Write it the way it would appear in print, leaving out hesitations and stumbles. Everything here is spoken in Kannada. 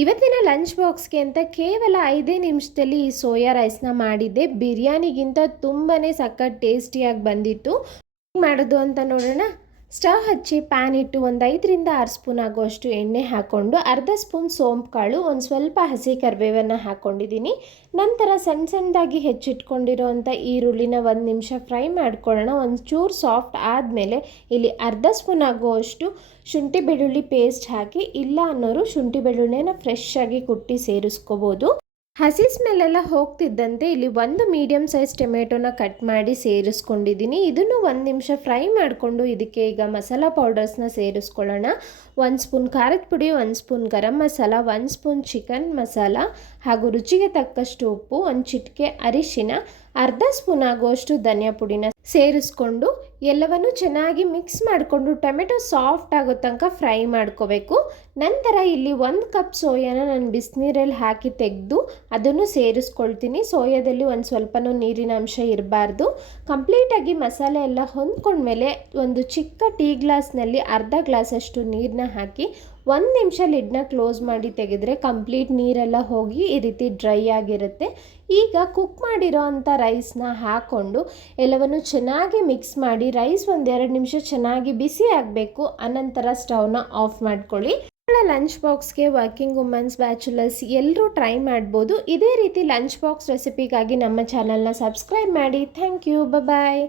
ಇವತ್ತಿನ ಲಂಚ್ ಬಾಕ್ಸ್ಗೆ ಅಂತ ಕೇವಲ 5 ನಿಮಿಷದಲ್ಲಿ ಈ ಸೋಯಾ ರೈಸ್ನ ಮಾಡಿದ್ದೆ. ಬಿರಿಯಾನಿಗಿಂತ ತುಂಬಾ ಸಖತ್ ಟೇಸ್ಟಿಯಾಗಿ ಬಂದಿತ್ತು. ಹೇಗೆ ಮಾಡೋದು ಅಂತ ನೋಡೋಣ. ಸ್ಟವ್ ಹಚ್ಚಿ ಪ್ಯಾನ್ ಇಟ್ಟು ಒಂದು 5ರಿಂದ 6 ಸ್ಪೂನ್ ಆಗುವಷ್ಟು ಎಣ್ಣೆ ಹಾಕ್ಕೊಂಡು ಅರ್ಧ ಸ್ಪೂನ್ ಸೋಂಪು ಕಾಳು, ಒಂದು ಸ್ವಲ್ಪ ಹಸಿ ಕರಿಬೇವನ್ನು ಹಾಕ್ಕೊಂಡಿದ್ದೀನಿ. ನಂತರ ಸಣ್ಣದಾಗಿ ಹೆಚ್ಚಿಟ್ಕೊಂಡಿರೋವಂಥ ಈರುಳ್ಳಿನ 1 ನಿಮಿಷ ಫ್ರೈ ಮಾಡ್ಕೊಳ್ಳೋಣ. ಒಂದು ಚೂರು ಸಾಫ್ಟ್ ಆದಮೇಲೆ ಇಲ್ಲಿ ಅರ್ಧ ಸ್ಪೂನ್ ಆಗುವಷ್ಟು ಶುಂಠಿ ಬೆಳ್ಳುಳ್ಳಿ ಪೇಸ್ಟ್ ಹಾಕಿ, ಇಲ್ಲ ಅನ್ನೋರು ಶುಂಠಿ ಬೆಳ್ಳುಳ್ಳಿನ ಫ್ರೆಶ್ ಆಗಿ ಕುಟ್ಟಿ ಸೇರಿಸ್ಕೋಬೋದು. ಹಸಿ ಸ್ಮೆಲ್ಲೆಲ್ಲ ಹೋಗ್ತಿದ್ದಂತೆ ಇಲ್ಲಿ ಒಂದು ಮೀಡಿಯಮ್ ಸೈಜ್ ಟೊಮೆಟೊನ ಕಟ್ ಮಾಡಿ ಸೇರಿಸ್ಕೊಂಡಿದ್ದೀನಿ. ಇದನ್ನು 1 ನಿಮಿಷ ಫ್ರೈ ಮಾಡಿಕೊಂಡು ಇದಕ್ಕೆ ಈಗ ಮಸಾಲ ಪೌಡರ್ಸ್ನ ಸೇರಿಸ್ಕೊಳ್ಳೋಣ. 1 ಸ್ಪೂನ್ ಖಾರದ ಪುಡಿ, 1 spoon garam masala, 1 spoon chicken masala ಹಾಗೂ ರುಚಿಗೆ ತಕ್ಕಷ್ಟು ಉಪ್ಪು, 1 ಚಿಟಿಕೆ ಅರಿಶಿನ, ಅರ್ಧ ಸ್ಪೂನ್ ಆಗುವಷ್ಟು ಧನಿಯಾ ಪುಡಿನ ಸೇರಿಸ್ಕೊಂಡು ಎಲ್ಲವನ್ನು ಚೆನ್ನಾಗಿ ಮಿಕ್ಸ್ ಮಾಡಿಕೊಂಡು ಟೊಮೆಟೊ ಸಾಫ್ಟ್ ಆಗೋ ತನಕ ಫ್ರೈ ಮಾಡ್ಕೋಬೇಕು. ನಂತರ ಇಲ್ಲಿ 1 ಕಪ್ ಸೋಯಾನ ನಾನು ಬಿಸಿನೀರಲ್ಲಿ ಹಾಕಿ ತೆಗೆದು ಅದನ್ನು ಸೇರಿಸ್ಕೊಳ್ತೀನಿ. ಸೋಯಾದಲ್ಲಿ ಒಂದು ಸ್ವಲ್ಪನೂ ನೀರಿನ ಅಂಶ ಇರಬಾರ್ದು. ಕಂಪ್ಲೀಟಾಗಿ ಮಸಾಲೆ ಎಲ್ಲ ಹೊಂದ್ಕೊಂಡ್ಮೇಲೆ ಒಂದು ಚಿಕ್ಕ ಟೀ ಗ್ಲಾಸ್ನಲ್ಲಿ ಅರ್ಧ ಗ್ಲಾಸಷ್ಟು ನೀರನ್ನ ಹಾಕಿ 1 ನಿಮಿಷ ಲಿಡ್ನ ಕ್ಲೋಸ್ ಮಾಡಿ ತೆಗೆದ್ರೆ ಕಂಪ್ಲೀಟ್ ನೀರೆಲ್ಲ ಹೋಗಿ ಈ ರೀತಿ ಡ್ರೈ ಆಗಿರುತ್ತೆ. ಈಗ ಕುಕ್ ಮಾಡಿರೋ ಅಂಥ ರೈಸ್ನ ಹಾಕ್ಕೊಂಡು ಎಲ್ಲವನ್ನು ಚೆನ್ನಾಗಿ ಮಿಕ್ಸ್ ಮಾಡಿ ರೈಸ್ 1-2 ನಿಮಿಷ ಚೆನ್ನಾಗಿ ಬಿಸಿ ಆಗಬೇಕು. ಅನಂತರ ಸ್ಟವ್ನ ಆಫ್ ಮಾಡ್ಕೊಳ್ಳಿ. ಲಂಚ್ ಬಾಕ್ಸ್ಗೆ ವರ್ಕಿಂಗ್ ವುಮೆನ್ಸ್, ಬ್ಯಾಚುಲರ್ಸ್ ಎಲ್ಲರೂ ಟ್ರೈ ಮಾಡ್ಬೋದು. ಇದೇ ರೀತಿ ಲಂಚ್ ಬಾಕ್ಸ್ ರೆಸಿಪಿಗಾಗಿ ನಮ್ಮ ಚಾನಲ್ನ ಸಬ್ಸ್ಕ್ರೈಬ್ ಮಾಡಿ. Thank you. ಬಾಯ್.